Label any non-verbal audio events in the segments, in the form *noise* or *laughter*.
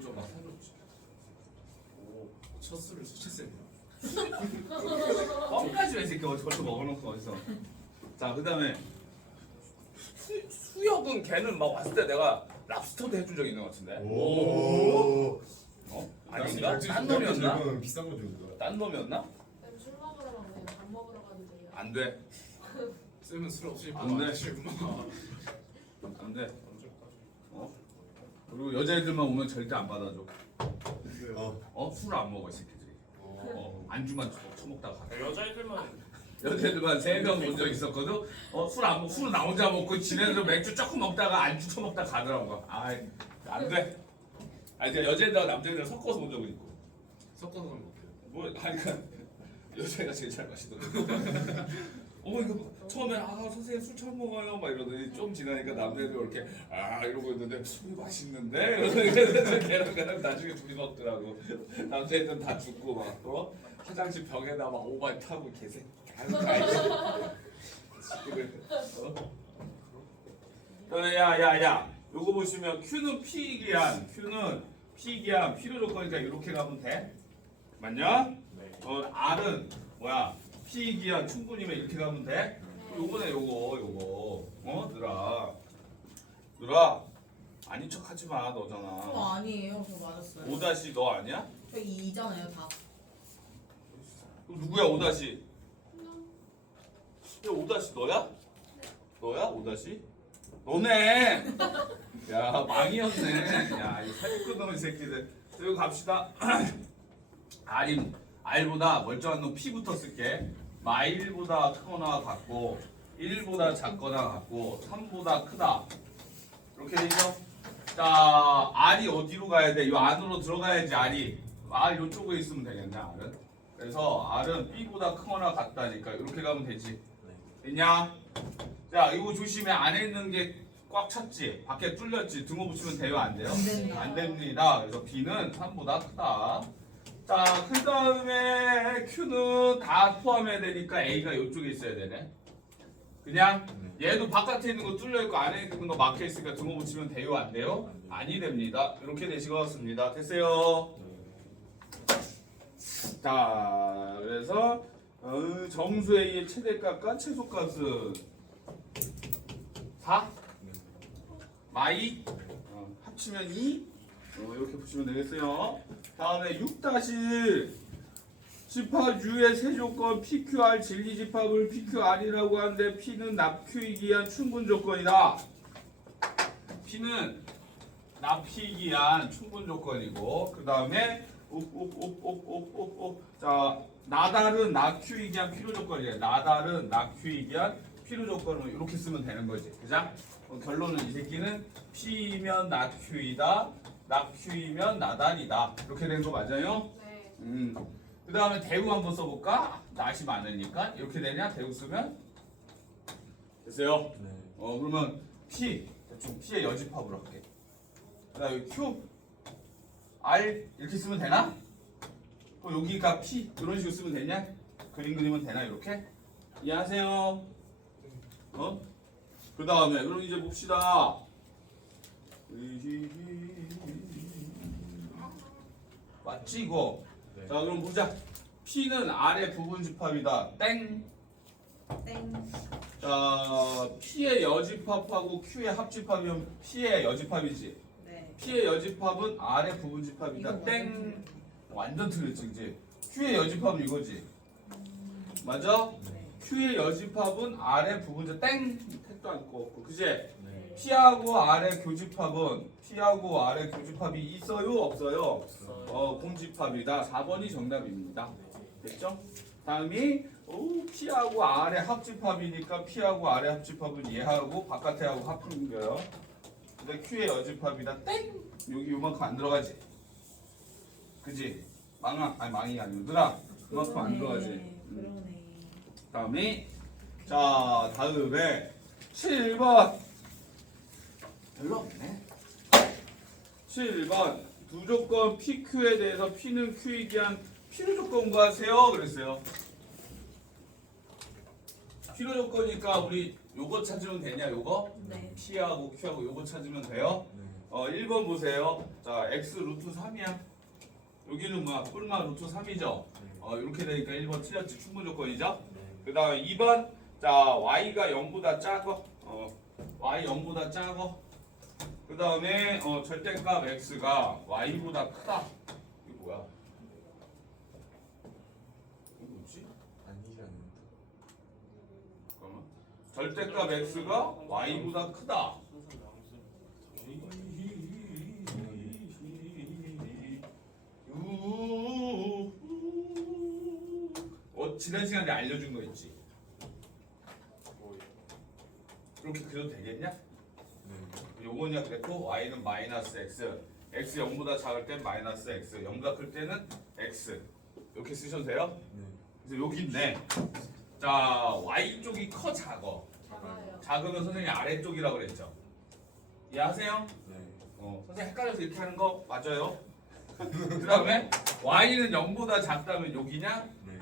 이것저것 막 사줬지. 오, 첫 술을 수채쌤이야. 뻥까지 왜 새끼 어디 벌써 먹어놓고 어디서? 자, 그 다음에 수, 수혁은 걔는 막 왔을 때 내가 랍스터도 해준 적 있는 것 같은데. 오. 어? 아닌가? 딴 놈이었나? 이건 비싼 거 주는 거야. 딴 놈이었나? 술 먹으러 가면 밥 먹으러 가도 돼요. 안 돼, *laughs* 쌤은 술 없이 안 돼. 안 돼. 어? 그리고 여자애들만 오면 절대 안 받아줘. 어. 어? 술안 먹어 이 새끼들이. 어, 안주만 처먹다가 가. 여자애들만 여자애들만 세 명 본 적 있었거든. 어, 술 안 먹고 술나 혼자 먹고 지네들 맥주 조금 먹다가 안주 처먹다 가더라고. 아이, 안 돼. 아 이제 여자애들 남자애들 섞어서 본 적은 있고. 섞어서 어때요? 뭐 하니까 여자애가 제일 잘 마시더라고. *laughs* 어머 이거 처음에 아 선생님 술 처음 먹어요 막 이러더니 좀 지나니까 남자애들 이렇게 아 이러고 있는데 술이 맛있는데 이러면서 걔랑 나중에 둘이 먹더라고 남자애들은 다 죽고 막 어? 화장실 벽에다 막 오발 타고 개새끼 아유 어? 야야야 요거 보시면 Q는 P기한 Q는 P기한 필요 조건이니까 이렇게 가면 돼 맞냐? 네. 어, R은 뭐야? P기한 충분히면 이렇게 가면 돼? 요거네 요거 요거 어? 누라 누라 아닌 척 하지 마 저 너잖아 아니에요. 저 맞았어요. 5다시 너 아니야? 저 2잖아요, 다. 그럼 누구야 5다시? 야 5다시 너야? 너야 5다시? 너네 *laughs* 야 망이었네 야이 사기꾼 놈의 새끼들 자, 여기 갑시다 *clears throat* R인 R보다 멀쩡한 놈 P부터 쓸게 마일보다 크거나 같고 1보다 작거나 같고 3보다 크다 이렇게 되죠? 자 R이 어디로 가야 돼? 이 안으로 들어가야지 R이 R 이쪽에 있으면 되겠네 R은 그래서 R은 B보다 크거나 같다니까 이렇게 가면 되지 됐냐? 자 이거 조심해 안에 있는 게 꽉 찼지 밖에 뚫렸지 등호 붙이면 돼요 안 돼요? 안 됩니다. 그래서 B는 3보다 크다. 자, 그 다음에 Q는 다 포함해야 되니까 A가 이쪽에 있어야 되네. 그냥 얘도 바깥에 있는 거 뚫려 있고 안에 있는 거 막혀 있으니까 등호 붙이면 돼요 안 돼요? 아니 됩니다. 이렇게 되신 것 같습니다. 됐어요? 자, 그래서 어, 정수 A의 최대값과 최소값은 4? 마이 어, 합치면 2 어, 이렇게 보시면 되겠어요. 다음에 6 다시 집합 U의 세 조건 PQR 진리 집합을 PQR이라고 하는데 P는 납Q이기 위한 충분 조건이다. P는 납피이기 위한 충분 조건이고 그 다음에 자 나달은 낙Q이기 위한 필요 조건이야. 나달은 낙Q이기 위한 필요 조건을 이렇게 쓰면 되는 거지. 그죠? 어, 결론은 이 새끼는 P면 낙Q이다. 낙Q이면 나달이다. 이렇게 된 거 맞아요? 네. 음. 그 다음에 대우 한번 써볼까? 낫이 많으니까 이렇게 되냐? 대우 쓰면 됐어요? 네. 어 그러면 P 대충 P의 여집합으로 할게. 그다음에 Q R 이렇게 쓰면 되나? 그럼 여기가 P 이런 식으로 쓰면 되냐? 그림 그리면 되나 이렇게? 이해하세요? 어? 그 다음에 그럼 이제 봅시다. 맞지 이거? 네. 자 그럼 보자. P는 R의 부분 집합이다. 땡. 땡. 자 P의 여집합하고 Q의 합집합이면 P의 여집합이지. 네. P의 여집합은 R의 부분 집합이다. 땡. 완전 틀렸지 이제. Q의 여집합은 이거지. 맞아? 네. Q의 여집합은 R의 부분 집 땡. 택도 않고 없고 그지? 네. P하고 R의 교집합은 P하고 R의 교집합이 있어요 없어요? 어 공집합이다. 4번이 정답입니다. 됐죠? 다음이 오, P하고 R의 합집합이니까 P하고 R의 합집합은 얘하고 바깥에 하고 합한 거예요. 근데 Q의 여집합이다. 땡! 여기 요만큼 안 들어가지. 그지? 망아 아니 망이 아니고 누나 그만큼 안 들어가지. 음. 그러네. 다음에 자 다음에 7번 별로 없네 7번 두 조건 PQ에 대해서 P는 Q이기 한 필요 조건 구하세요 그랬어요 필요 조건이니까 우리 요거 찾으면 되냐 요거 네. P하고 Q하고 요거 찾으면 돼요 어 1번 보세요. 자 x 루트 3이야. 여기는 뭐야? 뿔마 루트 3이죠. 어 이렇게 되니까 1번 틀렸지. 충분 조건이죠. 그 다음에 2번 자 y가 0보다 작어. 어 y 0보다 작어. 그 다음에 어 절대값 x가 y보다 크다. 이게 뭐야? 이거 뭐지? 아니지 않는다. 잠깐만. 절대값 x가 y보다 크다. 어 지난 시간에 알려준 거 있지. 이렇게 그려도 되겠냐? 네. 요거냐 그랬고 y는 마이너스 x, x 0보다 작을 땐 마이너스 x, 0보다 클 때는 x 이렇게 쓰셔도 돼요. 네. 그래서 여기 있네. 자 y 쪽이 커 작어. 작아요. 작으면 선생님 아래쪽이라고 그랬죠. 이해하세요? 네. 어, 선생님 헷갈려서 이렇게 하는 거 맞아요? 그 다음에 y는 0보다 작다면 여기냐? 네.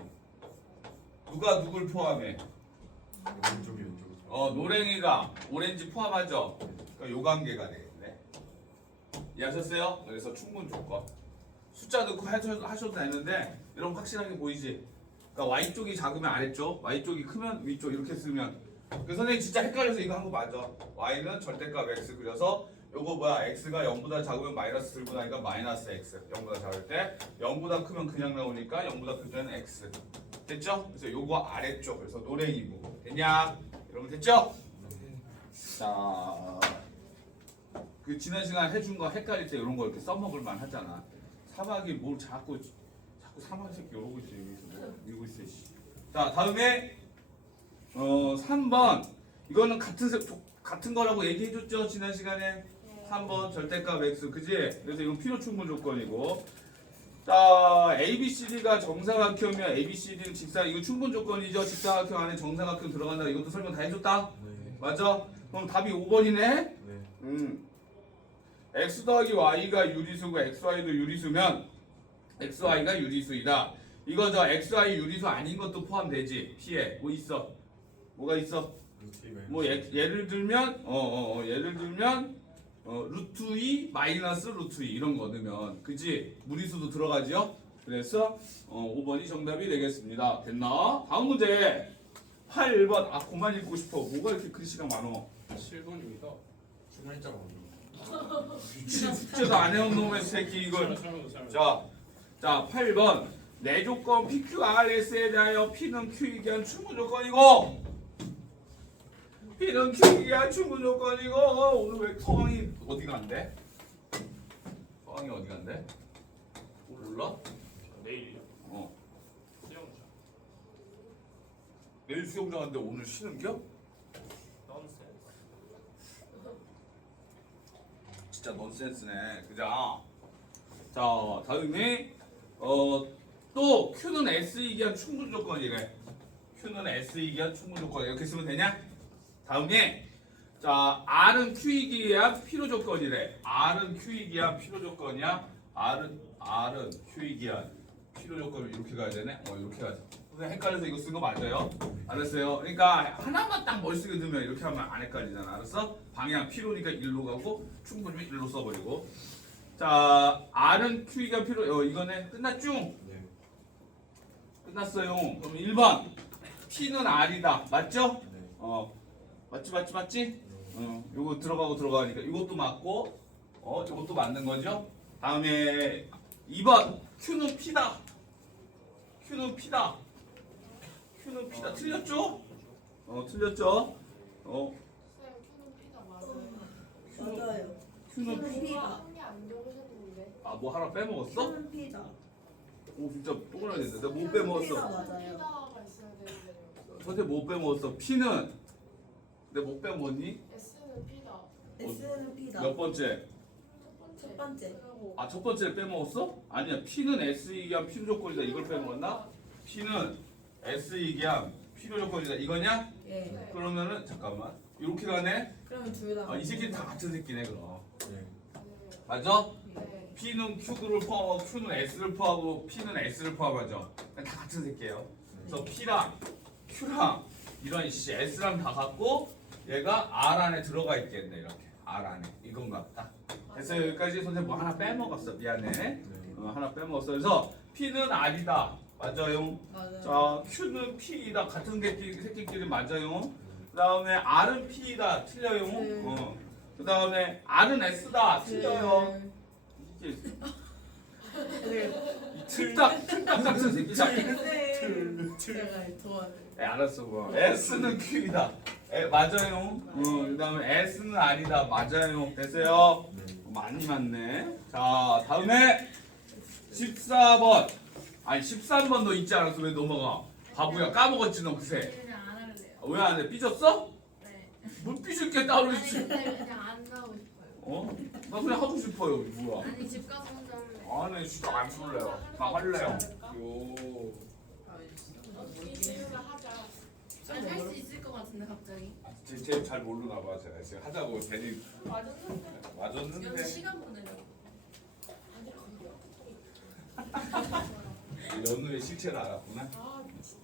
누가 누굴 포함해? 왼쪽이 왼쪽. 어 노랭이가 오렌지 포함하죠? 그러니까 요 관계가 되겠네. 이해하셨어요? 그래서 충분 조건. 숫자 넣고 하셔- 하셔도 되는데 여러분 확실하게 보이지? 그러니까 y 쪽이 작으면 아래쪽, y 쪽이 크면 위쪽 이렇게 쓰면 그 선생님 진짜 헷갈려서 이거 한 거 맞아. y는 절대값 x 그려서 요거 뭐야 x가 0보다 작으면 마이너스 들고 나니까 마이너스 x 0보다 작을 때 0보다 크면 그냥 나오니까 0보다 클 때는 x 됐죠? 그래서 요거 아래쪽 그래서 노랭이고 됐냐? 여러분 됐죠? 자, 그 지난 시간 해준 거 헷갈릴 때 이런 거 이렇게 써먹을 만 하잖아. 사막이 뭘 자꾸 자꾸 사막 새끼 이러고 있어 여기서 뭐 이러고 있어. 씨. 자 다음에 어 3번 이거는 같은 색 같은 거라고 얘기해줬죠 지난 시간에 네. 3번 절대값 x 그지? 그래서 이건 필요 충분 조건이고. 자, ABCD가 정사각형이면 ABCD는 직사 이거 충분 조건이죠. 직사각형 안에 정사각형 들어간다. 이것도 설명 다 해줬다. 네. 맞아? 그럼 답이 5번이네. 네. 음. X 더하기 y가 유리수고 xy도 유리수면 xy가 유리수이다. 이거 저 xy 유리수 아닌 것도 포함되지. 피해. 뭐 있어? 뭐가 있어? 뭐 예, 예를 들면 어, 어, 어, 예를 들면 어, 루트 2 마이너스 루트 2 이런 거 넣으면 그지? 무리수도 들어가지요. 그래서 어, 5번이 정답이 되겠습니다. 됐나? 다음 문제 8번 아 그만 읽고 싶어. 뭐가 이렇게 글씨가 많어? 7번입니다. 출근했잖아 오늘. 미친 숙제도 안 해온 놈의 새끼 이걸. 자, 자 8번 내 조건 PQRS에 대하여 P는 Q이기 한 충분 조건이고 P는 Q이기 한 충분 조건이고 오늘 왜 서강이 어디 간대? 서강이 어디 간대? 몰라? 내일이요. 어 수영장. 내일 수영장 가는데 오늘 쉬는겨? 넌센스. 진짜 넌센스네. 그죠? 자 다음에 어 또 Q는 S이기 한 충분 조건이래. Q는 S이기 한 충분 조건. 이렇게 쓰면 되냐? 다음에 자 R은 Q이기 위한 필요 조건이래. R은 Q이기 위한 필요 조건이야? R은 R은 Q이기 위한 필요 조건을 이렇게 가야 되네? 어 이렇게 가자 선생님 헷갈려서 이거 쓴 거 맞아요? 알았어요 그러니까 하나만 딱 머릿속에 두면 이렇게 하면 안 헷갈리잖아 알았어? 방향 필요니까 일로 가고 충분히면 일로 써버리고 자 R은 위한 필요 어 이거네 끝났죠? 네. 끝났어요 그럼 1번 P는 R이다 맞죠? 네. 어 맞지 맞지 맞지? 어 요거 들어가고 들어가니까 이것도 맞고 어 이것도 맞는 거죠? 다음에 2번 Q는 P다 Q는 P다 Q는 P다 틀렸죠? 어 틀렸죠? 어 쌤 Q는 P다 맞아요. 맞아요. Q는 P 적으셨는데. 아 뭐 하나 빼먹었어? Q는 P다. 오 진짜 또 그래야 된다 내가 뭐 빼먹었어? 맞아요. P다가 있어야 되는데요. 선생 뭐 빼먹었어? P는 내가 뭐 빼먹었니? S는 P다. S는 P다. 몇 번째? 첫 번째. 첫 번째. 그리고 아 첫 번째를 빼먹었어? 아니야 P는 S 이기한 필요 조건이다 이걸 빼먹었나? P는 S 이기한 필요 조건이다 이거냐? 예. 네. 그러면은 잠깐만 이렇게 가네? 그러면 둘 다. 아, 이 새끼는 다 같은 새끼네 그럼 네. 네. 맞아? 네. P는 Q를 포함하고 Q는 S를 포함하고 P는 S를 포함하죠 다 같은 새끼예요 그래서 P랑 Q랑 이런 씨 S랑 다 같고 얘가 R 안에 들어가 있겠네 이렇게 R 안에 이건가 보다 됐어 여기까지 선생님 뭐 하나 빼먹었어 미안해 네. 어, 하나 빼먹었어 그래서 P는 R이다 맞아요 맞아요. 자 Q는 P이다. 같은 새끼, 새끼끼리 맞아요 그 다음에 R은 P이다. 틀려요 네. 어. 그 다음에 R은 S다. 틀려요 이게 네. 틀딱 틀딱 같은 새끼다 네. 제가 도와드릴게요. 네, 알았어 뭐. S는 Q이다. 에, 맞아요 어, 그 다음에 S는 R이다. 맞아요 됐어요. 네. 많이 맞네. 자 다음에 14번 아니 13번 너 있지 않았어 왜 넘어가 바보야 까먹었지 너 그새 그냥 안 할래요. 왜 안 해 삐졌어? 네. 뭘 삐질 게 따로 아니 있지 근데 그냥 안 나오고 싶어요. 어? 나 그냥 하고 싶어요 뭐야 아니 집 가서 혼자 할래. 아니 진짜 안 술래요 나 할래요 요. 이유가 하자. 아니 할수 있을 것 같은데 갑자기. 쟤잘 모르나 봐 제가 지금 하자고 괜히 맞았는데. 맞았는데 시간 보내려고. *laughs* 연우의 실체를 알았구나 아 진짜.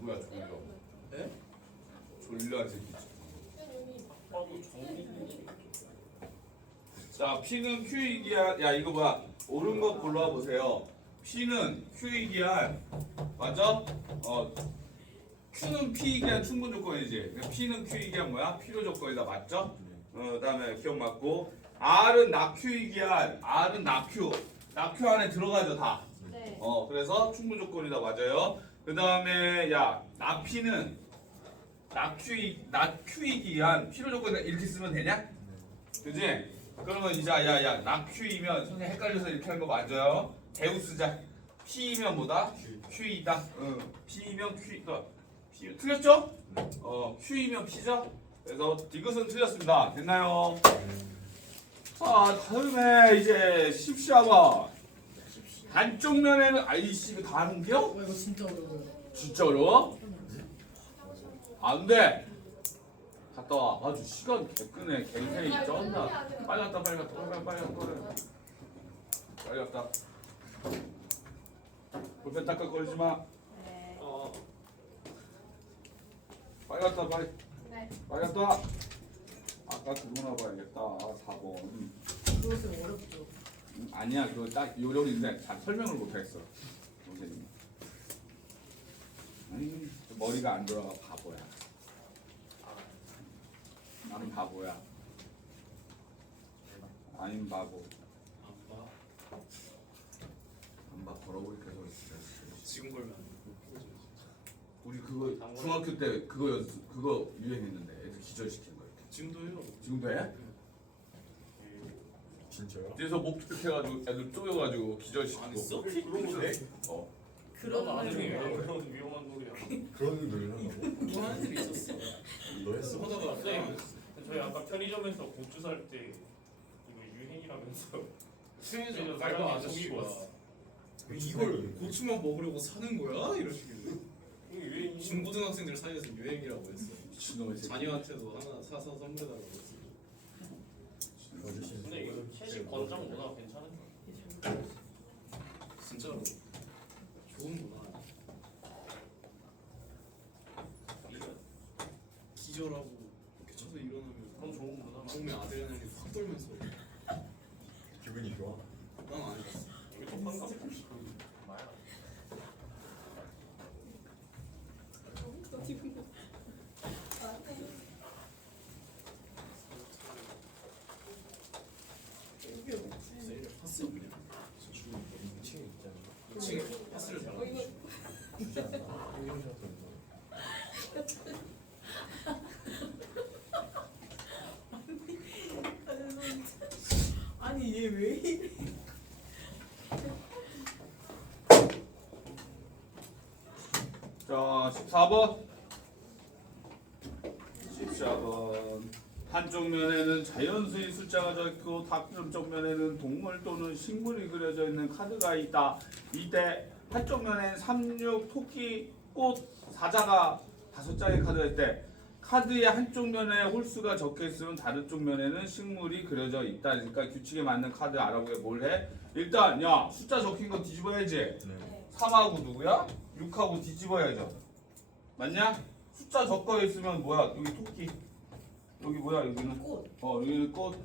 누구야 졸려 네? 졸려 한 새끼 정리. 자 P는 Q이기한 야 이거 뭐야 옳은 거 골라와 보세요 P는 Q이기한 맞아? 어 Q는 P이기한 충분 조건이지 P는 Q이기한 뭐야? 필요 조건이다 맞죠? 어 그다음에 기억 맞고 R은 낙Q이기한 R은 낙Q 낙Q 안에 들어가죠 다 네. 어 그래서 충분 조건이다 맞아요. 그 다음에 야 나피는 나큐이 나큐이기한 필요 조건이다 이렇게 쓰면 되냐? 그지? 그러면 이제 야야 나큐이면 선생 헷갈려서 이렇게 하는 거 맞아요. 대우 쓰자. P이면 뭐다? Q이다. 응. P이면 Q다. P 틀렸죠? 어 Q이면 P죠? 그래서 이것은 틀렸습니다. 됐나요? 자 다음에 이제 10시합아 한쪽 면에는 아이씨 이거 다 하는겨? 어, 이거 진짜 어려워요. 진짜 어려워? 안돼 갔다 와 아주 시간 개끄네 갱생이 쩐다 빨리 갔다 빨리 갔다 빨리 갔다 빨리 갔다 빨리 갔다 빨리 갔다 볼펜 닦아거리지 마 네. 어. 빨리 갔다 빨리 네. 빨리 갔다 와 아까 그거 나 봐야겠다 4번 음, 그것은 어렵죠. 음, 아니야 그거 딱 요령인데 잘 설명을 못했어 선생님 아니 머리가 안 돌아가 바보야 나는 바보야 아닌 바보 아빠. 안봐 걸어보니까 저 진짜 지금 걸면 안 돼. 우리 그거 중학교 때 그거 연습 그거 유행했는데 애들 이렇게 지금도요. 지금도 해? 진짜요? 뒤에서 목 툭툭해가지고 애들 쪼여가지고 기절시키고? 그런 거 해? 어 그런 나중에 말. 그런 위험한 놀이야. 그런 걸 한다고? 뭐 하는 애들이 있었어. 너 했어? 하다가 쌤, 저희 아까 편의점에서 고추 살 때 이거 유행이라면서 편의점 사람이 알바 아저씨가 왔어. 이걸 고추만 먹으려고 사는 거야? 이러시길래 유행이 중고등학생들 사이에서 유행이라고 했어 미친놈의 새끼. 자녀한테도 하나 사서 선물해달라고 했어 근데 이거 채식 권장보다 괜찮은 거 진짜로. 좋은 문화. 기절하고 이렇게 쳐서 일어나면. 그럼 좋은 거다. 몸에 아드레날린이 확 돌면서. 기분이 좋아? 난 안 해봤어 이게 또 환갑. 세일에 파스 없냐? 주는 2층에 있잖아 2층에 파스를 달라고 주지 않나? 형님한테 있나? 얘 왜? 자 14번. 14번. 한쪽 면에는 자연수의 숫자가 적혀있고 다른 면에는 동물 또는 식물이 그려져 있는 카드가 있다. 이때 한쪽 면엔 36 토끼 꽃 사자가 다섯 장의 카드가 있대 카드의 한쪽 면에 홀수가 적혀 있으면 다른 쪽 면에는 식물이 그려져 있다 그러니까 규칙에 맞는 카드 알아보게 뭘 해? 일단 야 숫자 적힌 거 뒤집어야지 네 3하고 누구야? 6하고 뒤집어야죠. 맞냐? 숫자 적혀 있으면 뭐야? 여기 토끼. 여기 뭐야? 여기는 꽃 어 여기는 꽃.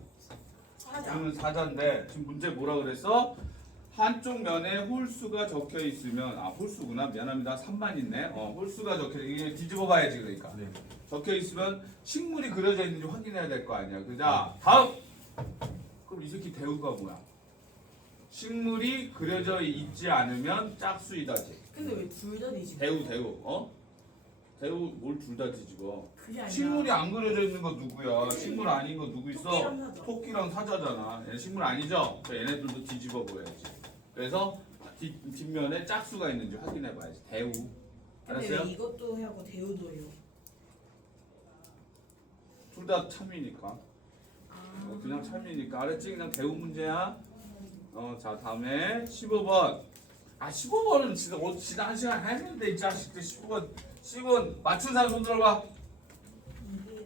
사자 여기는 사자인데 지금 문제 뭐라 그랬어? 한쪽 면에 홀수가 적혀 있으면 아 홀수구나. 미안합니다. 3만 있네. 어 홀수가 적혀 이게 뒤집어 봐야지 그러니까. 네. 적혀 있으면 식물이 그려져 있는지 확인해야 될 거 아니야. 그자 다음. 그럼 이 새끼 대우가 뭐야? 식물이 그려져 있지 않으면 짝수이다지. 근데 왜 둘 다 뒤집어? 대우 대우. 어? 대우 뭘 둘 다 뒤집어? 그게 아니라 식물이 안 그려져 있는 거 누구야? 식물 아닌 거 누구 있어? 토끼랑 사자. 토끼랑 사자잖아. 얘 식물 아니죠? 얘네들도 뒤집어 보여야지. 그래서 뒷, 뒷면에 짝수가 있는지 확인해 봐야지. 대우. 근데 알았어요? 왜 이것도 하고 대우도 해요 둘 다 참이니까. 어, 아 그냥 참이니까. 알았지? 그냥 대우 문제야. 어, 자, 다음에 15번. 아, 15번은 진짜 어, 지난 한 시간 했는데 이 자식들 15번. 10번 맞춘 사람 손 들어봐.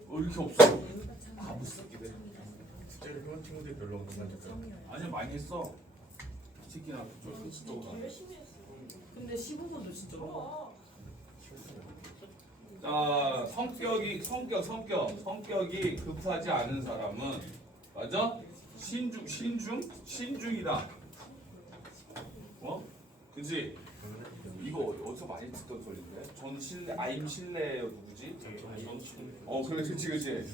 어, 이렇게 없어. 바보 새끼들. 숙제를 해온 친구들이 별로 없는다니까. 아니, 많이 했어. 이 새끼나 저, 진짜 저, 개 열심히 했어. 근데 15번도 진짜 어. 자 성격이 성격 성격 성격이 급하지 않은 사람은 맞아? 신중 신중 신중이다. 어? 그지? 이거 어디서 많이 듣던 소리인데? 전 신뢰 아임 신뢰예요 누구지? 어 그래 그치 그치.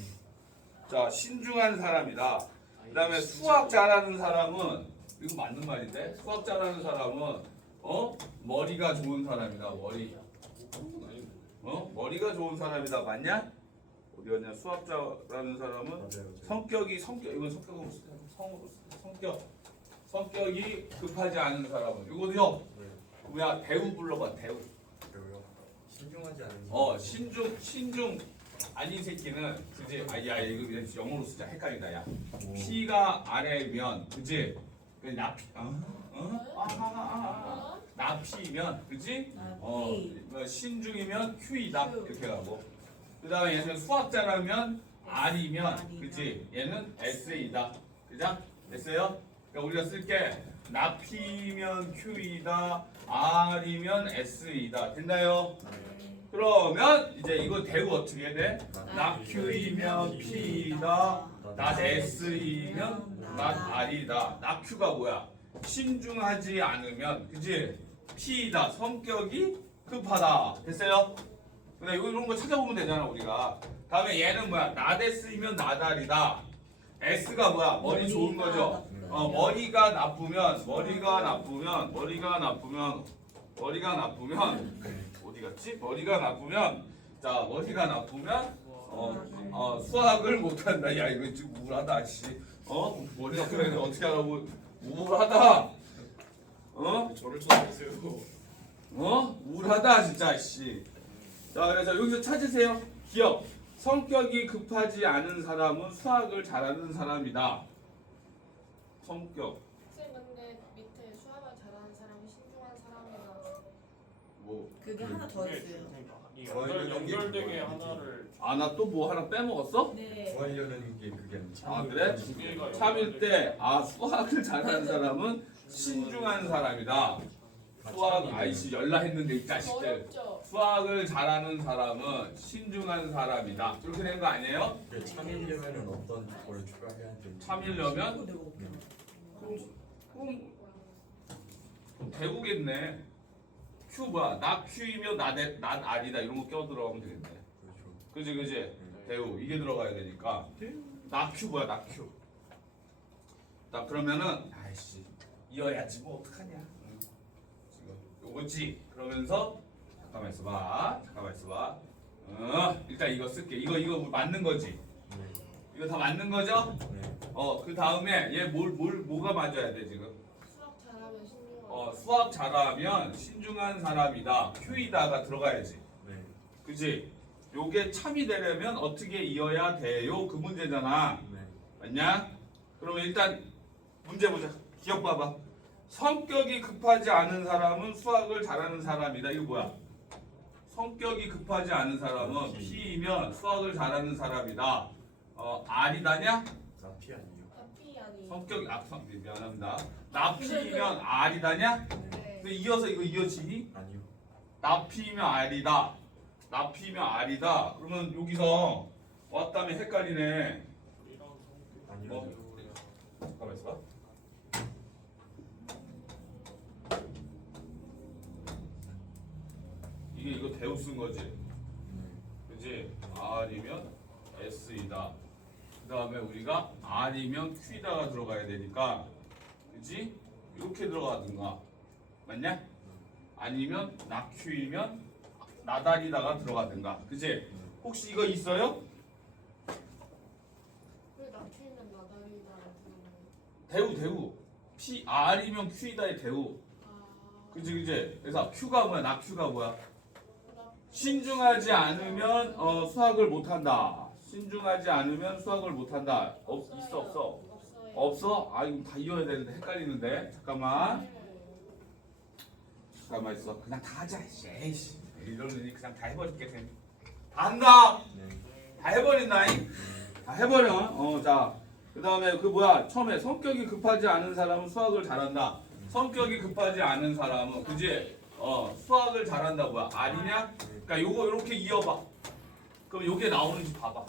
자 신중한 사람이다. 그다음에 수학 잘하는 사람은 이거 맞는 말인데 수학 잘하는 사람은 어 머리가 좋은 사람이다 머리. 어 머리가 좋은 사람이다 맞냐? 어디 갔냐 수학자라는 사람은 맞아요. 맞아요. 성격이 성격 이건 성격으로 쓰- 성 성격 성격이 급하지 않은 사람은 이거요 네. 뭐야 대우 불러봐 대우 그리고요. 신중하지 않은. 어 신중 신중 아닌 새끼는 그지 아야 이거 그냥 영어로 쓰자 헷갈린다 야 오. P가 아래면 그지 그 나피 어? 어? 아, 아, 아, 아. 나피면 그지 어 뭐 신중이면 Q이다 이렇게 가고 그 다음에 얘는 수학자라면 R이면. 그치 얘는 S이다 그죠? 됐어요? 그러니까 우리가 쓸게 나피면 Q이다 R이면 S이다 됐나요? 그러면 이제 이거 대우 어떻게 돼? 나 Q이면 P이다 나 S이면 나 R이다. 나 Q가 뭐야? 신중하지 않으면 그지? P이다. 성격이 급하다. 됐어요? 근데 이런 거 찾아보면 되잖아 우리가. 다음에 얘는 뭐야? 나데스이면 나달이다. S가 뭐야? 머리 좋은 거죠? 어 머리가 나쁘면 머리가 나쁘면 머리가 나쁘면 머리가 나쁘면 어디 갔지? 머리가 나쁘면 자 머리가 나쁘면 어, 어 수학을 못한다 야 이거 지금 우울하다 씨 어 머리가 그래 어떻게 하라고 우울하다 어 저를 쳐다보세요. 어? 우울하다 진짜 씨. 자 그래서 여기서 찾으세요. 기억. 성격이 급하지 않은 사람은 수학을 잘하는 사람이다. 성격. 쌤 근데 밑에 수학을 잘하는 사람이 신중한 사람이라. 뭐. 그게 하나 더 있어요 이 어, 연결 연결되게 하나를 아 나 또 뭐 하나 빼먹었어? 네 구하려는 게 그게. 아 그래? 두 개가 참일 때 아 수학을 잘하는 사람은 신중한 사람이다. 수학 아이씨 연락했는데 이 자식들. 어렵죠. 수학을 잘하는 사람은 신중한 사람이다. 이렇게 된 거 아니에요? 이게 참이려면은 어떤 걸 추가해야 되는지. 참이려면? 그럼 그럼 그럼 대우겠네. Q 뭐야? 나 Q이면 나대 난 R이다 이런 거 껴 들어가면 되겠네. 그렇죠. 그지 그지. 네. 대우 이게 들어가야 되니까. 나 Q 뭐야? 나 Q. 자 그러면은 아이씨 이어야지 뭐 어떡하냐. 응. 지금 요거지. 그러면서 잠깐만 있어봐. 잠깐만 있어봐. 어 일단 이거 쓸게. 이거 이거 맞는 거지. 네. 이거 다 맞는 거죠? 네. 어그 다음에 얘 뭘 뭘 뭐가 맞아야 돼 지금? 수학 잘하면 신중한. 어 수학 잘하면 신중한 사람이다. Q이다가 들어가야지. 네. 그지? 요게 참이 되려면 어떻게 이어야 돼요? 그 문제잖아. 네. 맞냐? 그러면 일단 문제 보자. 기억 봐봐. 성격이 급하지 않은 사람은 수학을 잘하는 사람이다. 이거 뭐야? 성격이 급하지 않은 사람은 P이면 수학을 잘하는 사람이다. 어 R이다냐? 나피 아니에요. 앞이 아니. 성격이 악성 미안합니다. 나 P이면 R이다냐? 네. 네. 근데 이어서 이거 이어지니? 아니요. 나 P이면 R이다. 나 P면 R이다. 그러면 여기서 왔다면 헷갈리네. 아니요. 뭐? 잠깐만 있어봐. 이게 이거 대우 쓴 거지. 그지? R이면 S이다. 그 다음에 우리가 R이면 Q다가 들어가야 되니까, 그지? 이렇게 들어가든가. 맞냐? 아니면 나 Q이면 나다리다가 들어가든가. 그지? 혹시 이거 있어요? 왜 낮추면 나다리다 대우 대우. P R이면 Q이다의 대우. 아 그지 그지. 그래서 Q가 뭐야? 나 Q가 뭐야? 신중하지 않으면 어, 수학을 못한다. 신중하지 않으면 수학을 못한다. 없 있어 없어? 없어? 아 이거 다 이어야 되는데 헷갈리는데. 잠깐만. 잠깐만 있어. 그냥 다 하자. 에이씨. 이러느니 그냥 다 해버릴게. 쌤. 다 한다. 해버린다잉. 다 해버려. 어, 자. 그 다음에 그 뭐야. 처음에 성격이 급하지 않은 사람은 수학을 잘한다. 성격이 급하지 않은 사람은, 그지? 어, 수학을 잘한다. 뭐야. 아니냐? 그니까 요거 요렇게 이어봐. 그럼 요게 나오는지 봐봐.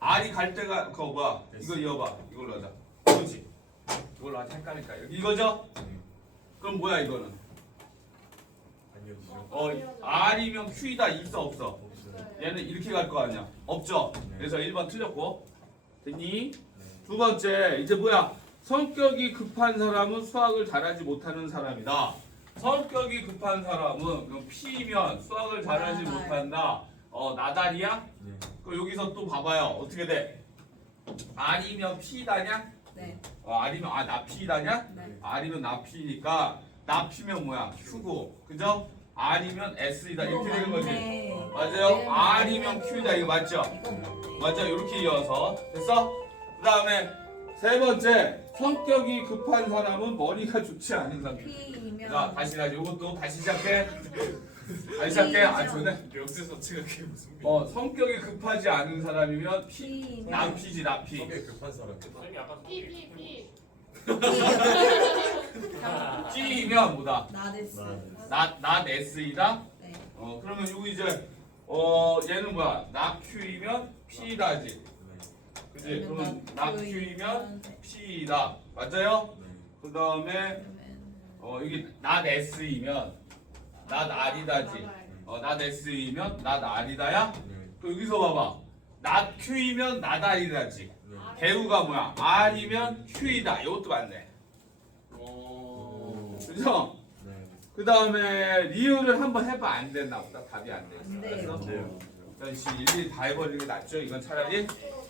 알이 갈 때가, 그거 뭐야. 이거 이어봐. 이걸로 하자. 그렇지. 이걸로 하자. 헷갈릴까. 이거죠? 그럼 뭐야, 이거는? 아니요. 어, R이면 Q이다. 있어, 없어? 없어요. 얘는 이렇게 갈 거 아니야. 없죠? 네. 그래서 1번 틀렸고. 됐니? 네. 두 번째, 이제 뭐야? 성격이 급한 사람은 수학을 잘하지 못하는 사람이다. 성격이 급한 사람은 그럼 P면 수학을 잘하지 나달. 못한다. 어, 나달이야? 네. 그럼 여기서 또 봐봐요. 어떻게 돼? R이면 P다냐? 네. 어, R이면 아, 나 P다냐? 네. R이면 나 P니까 나 P면 뭐야? Q고. 그죠? R이면 S이다. 이렇게 되는 거지. 맞네. 맞아요? R이면 Q다. 이거 맞죠? 이건 맞네. 맞아 이렇게 이어서 됐어? 그 다음에 세 번째 성격이 급한 사람은 머리가 좋지 않은 사람 P이면 자 다시 다시 이것도 다시 시작해 *laughs* 다시 시작해. 아 좋네 역세 자체가 그게 무슨 미어 성격이 급하지 않은 사람이면 피 P면 남피지 남피. 성격 급한 사람. 쌤이 아까 피피피. G이면 *laughs* 뭐다? 나데스. 나- 나나 S이다? 네. 어 그러면 이거 이제 어 얘는 뭐야? 나 Q이면 P다지. 네. 그지? 그러면 나 Q이면 P다. 맞아요? 네. 그 다음에 어 여기 낫 S이면 낫 R이다지 어, 낫 S이면 낫 R이다야? 네. 그 여기서 봐봐 낫 Q이면 낫 R이다지 네. 대우가 뭐야 R이면 Q이다 이것도 맞네 어... 그죠? 네. 그 다음에 리을을 한번 해봐 안 됐나 보다 답이 안 돼. 안 돼요. 알았어? 안 돼요. 일단 일일이 다 해버리는 게 낫죠 이건 차라리 어,